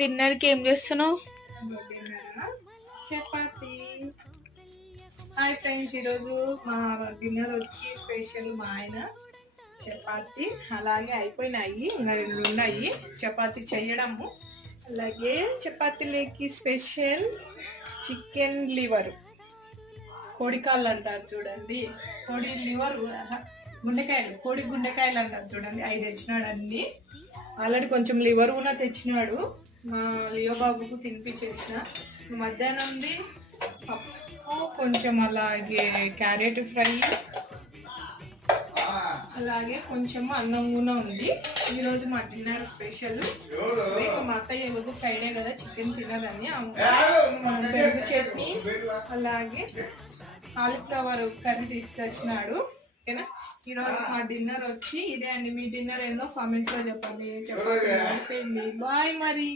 డిన్నర్కి ఏం చేస్తున్నావు? చపాతి. హాయ్ ఫ్రెండ్స్, ఈరోజు మా డిన్నర్ వచ్చి స్పెషల్ మా ఆయన చపాతి. అలాగే అయిపోయినాయి, ఇంకా 2 ఉన్నాయి చపాతి చేయడము. అలాగే చపాతీలోకి స్పెషల్ చికెన్ లివర్, కోడికాళ్ళు అంటారు చూడండి, కోడి లివర్, గుండెకాయలు, కోడి గుండెకాయలు అంటారు చూడండి, అవి తెచ్చినాడు అన్ని. ఆల్రెడీ కొంచెం లివర్ కూడా తెచ్చినాడు. మా లియో బాబుకు తినిపించేసిన. మధ్యాహ్నంది పప్పు, కొంచెం అలాగే క్యారెట్ ఫ్రై, అలాగే కొంచెం అన్నం కూడా ఉంది. ఈరోజు మా డిన్నర్ స్పెషల్. మా అత్తయ్య ఈరోజు ఫ్రైడే కదా, చికెన్ తినదని పెరుగు చట్నీ, అలాగే కాలీఫ్లవర్ కర్రీ తీసుకొచ్చినాడు. ఓకేనా, ఈరోజు మా డిన్నర్ వచ్చి ఇదే అండి. మీ డిన్నర్ ఏందో కామెంట్స్లో చెప్పండి. చెప్పండి. బాయ్ మరి.